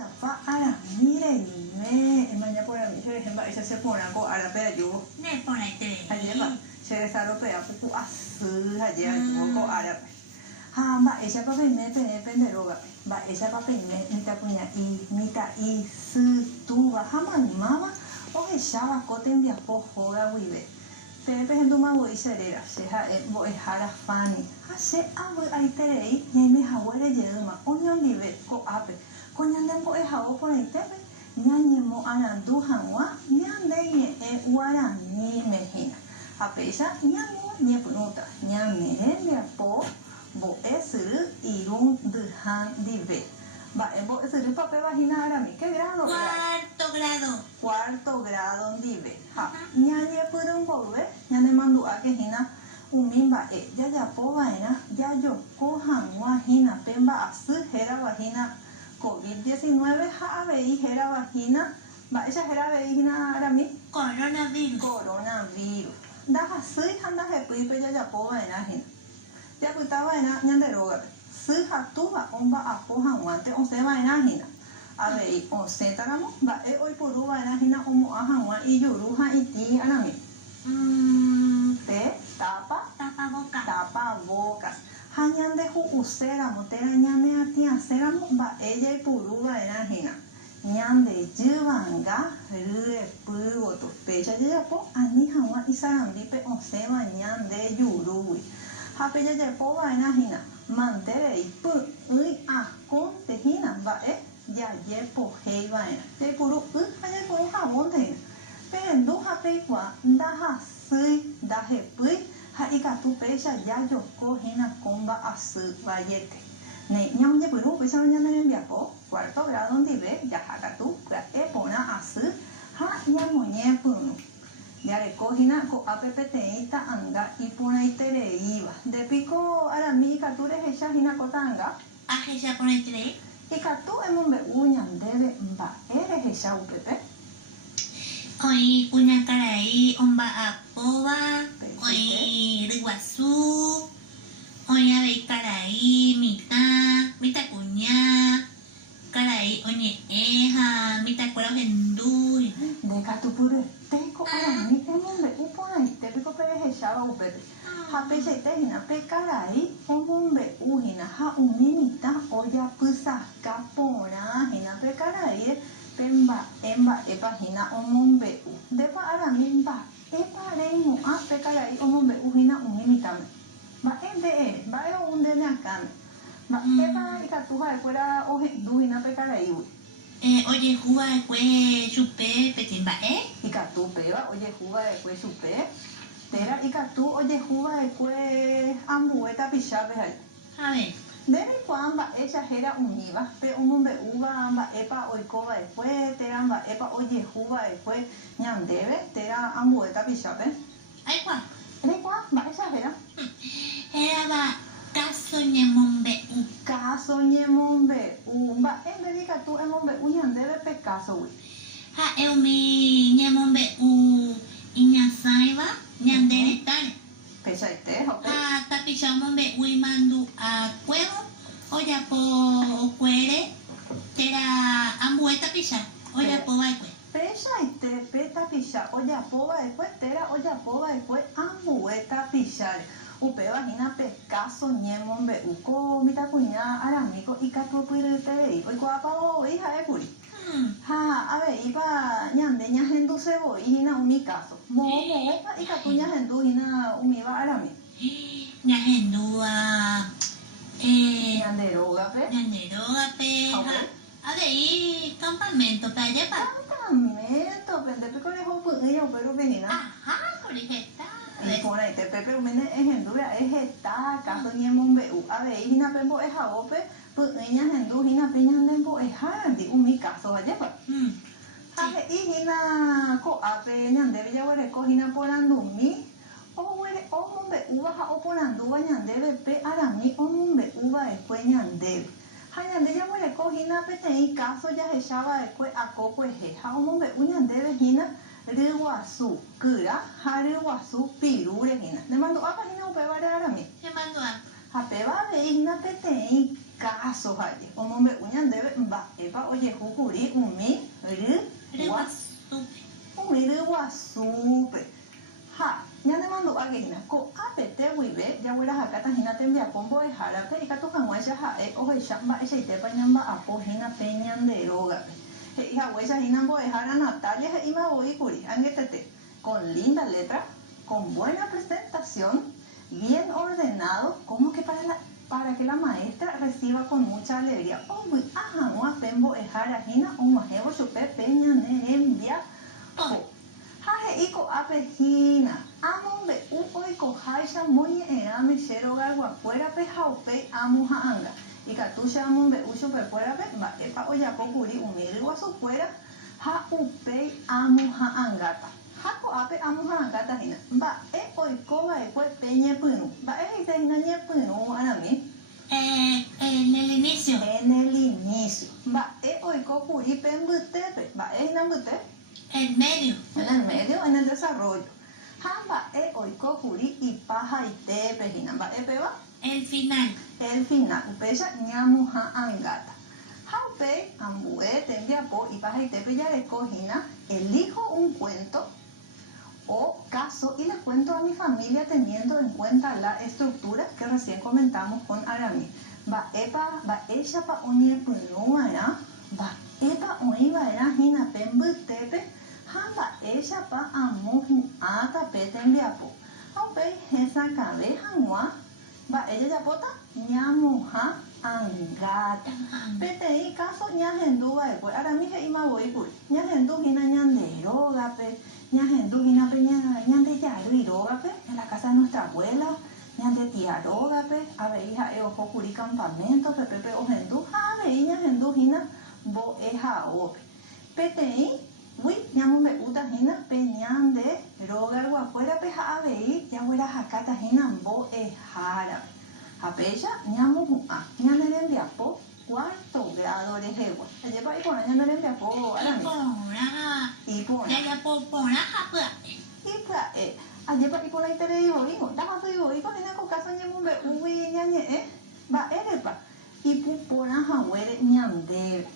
Chapa ara mire me mañana por mí se dejen ella se pone algo árabe yo ne ponete ayer va se desarrolla poco azul ayer yo con árabe va ella para me penderoga va ella para me mita puña y mita y su tu va jamás mama o ella va coten de apo joga wibe Pepe en tu mago y serera se ha voy jara fani hace algo ahí terei y me jawere yeduma onion live ko ape Konyandembo e hao por el tepe, nyanyemo anandu hanwa, nyandeye e warani mehina. Apesa nyamu nyepunuta, nyamere po bo esuru irun duhan dive. Va bo esuru pape vagina arami, ¿qué grado? Cuarto grado. Cuarto grado dive. Ha, nyanye purun bolve, nyane mandu ake hina. Umimba ya po vaina, ya yo cojan wahina, pemba asu hera vagina. COVID-19 HAVI hera vagina va esa hera vagina ahora mi coronavirus da sui handa he pui pe ya po vaina hin ya puta vaina nyanderoga sui hatuba omba apo hanwante on se vaina hina ave on se taramo va hoy por vaina hina omo hanwa y yuruha iti anami te tapa bocas Hanyande hu usera motera nyame atia seramo ba ella y puruga era hina nyande juvanga rue pugo to pecha ya po ani hawa isarambi pe osema nyande yurui ha pecha ya po ba era hina mantere y pu ui a con te hina ba ya ye po hei ba era te puru hanya puru ha monte pe ndo ha pe kwa nda ha sui da he pui Ika tu pesa ya yo cogina comba asu vayete. Ne nyam ye puru pesa nyam ne biapo cuarto grado donde ve ya haka tu e pona asu ha nyam nye punu. Ya le cogina ko appt ita anga y pona itere iba. De pico ara mi ika tu re hesha hina kotanga. Aje ya pone itere. Ika tu emon be unyam debe mba ere hesha upepe. Oi punya karai omba apoa oi riguasu oi ave karai mita kunya karai onye eha mita kora hendu de katupure teko ara mi emon be upona te piko pe heshaba upete ha pe te hina pe karai emon be uhina ha umimita oya pusa kapona hina pe karai Pemba, emba, epa, hina, omombe, depa, ara, mimba, epa, reino, a, pekara, y omombe, hina, umimitame. Va, va, unde ne acá. Va, epa, y catuja, fuera, oje, duhina, pekara, y oye, juga, kue, chupe, petimba, Y catu, peba, oye, juga, kue, supe. Tera, y catu, oye, juga, kue, ambueta, pichabe, a ver. Debe cuamba ella era univa, pe umbe uva amba epa oikoba después, tera amba epa oye juba después, ñam debe, tera ambueta pichape. Ay kwa. Debe cuamba ella era. Era ba caso ñemombe u. Caso ñemombe u, ba en dedica tú emombe u ñam debe pe caso ui. Ha eu mi ñemombe u iñasaiba ñam debe tane. Pecha este, ok. Tapichomombe ui mandu a cuevo oya po cuere tera ambueta picha oya po vai cue. Pecha este, peta picha, oya poba después, tera oya poba después, ambueta picha. Upe vagina pescaso ñemombe uko mita cuña aramico y capo puire te y guapa o hija de puri. Ha, a ver, iba ñande ñajendu sebo y hina umi caso. Momo y capo ñajendu hina umi va arami. Ñajendu a ñanderoga pe. A ver, y campamento para allá para. Campamento, pendepe conejo puño pero venina. Ajá, corijeta. Y por ahí te pepe umene ejenduria ejeta caso ñemombe u. A ver, hina pembo ejaope. Punya hendu hina peñandembo ejarandi umi caso allá pa. Haje y hina ko ape ñandebe ya were ko hina porandu mi o were omombe uva ha oporandu va ñandebe pe arami omombe uva después ñandebe. Ha ñande ya were ko hina pe tei caso ya hechaba después a coco eje. Ha omombe u ñandebe hina riwasu kura ha riwasu pirure hina. Ne mando apa hina upe vare arami. ¿Qué mando a? Ha pe va ve hina pe tei caso hay omombe uñan debe va epa oye jukuri umi Rewa supe. umi guasupe ha ñande mandu agina ko apete wibe ya wera hakata hina tembia pombo e harape ikatu kanwaisha ha e oje shamba ese tepa nyamba apo hina peñande roga hija huesa hina bo e hara Natalia he ima boy kuri angetete con linda letra con buena presentación bien ordenado como que para que la maestra reciba con mucha alegría. Oh, ajá, una pembo ejara hina, un majebo chupe peña nerembia. Oh, jaje iko apejina. Amon be upo iko jaisha moñe erame shero gargua fuera pe jaupe amu jaanga. Y katusha amon be ucho pe fuera pe ba epa oyapo kuri umiri guasu fuera ja upe amu jaangata. Hako ape amu haangata hina. Ba e oiko ba e kue peñe punu. Ba e ite hina nye punu anami. En el inicio. En el inicio. Ba e oiko kuri pembutepe. Ba e hina mbute. En medio. En el medio, en el desarrollo. Ha ba e oiko kuri y paja y tepe hina. Ba e peba. El final. El final. Upeya nyamu haangata. Haupe ambue tembia po y paja y tepe ya de cojina. Elijo un cuento o caso y les cuento a mi familia teniendo en cuenta la estructura que recién comentamos con Arami. Va epa, va ella pa uñe punuara, va epa uñibara hina pembutepe, ha va ella pa amu ata petembiapo. Aupe esa cabeza ngua, va ella ya pota ñamuja angata. Pete caso ñajendu va pues Arami he ima voy kuri. Ñajendu hina ñandero gape. Ñajendu hina pe ñande yaru rogape en la casa de nuestra abuela, ñande tía rogape, ave hija e ojo kuri campamento, pepe ojendu, ave ñajendu hina bo eja ope. Petei, wi ñamu me uta hina pe ñande roga guafuera pe ave ya huera hakata hina bo ejara. Apeya ñamu ñande enviapo cuarto grado de jewa. Ayer para ir por año no le enviapo a la Pora. y por Ya ya pora hapa. Ipra ayer pa ipora itere ibo ingo dama so ibo iko hina ko kaso nyemu be uwi nyanye ba erepa ipu pora hawere nyande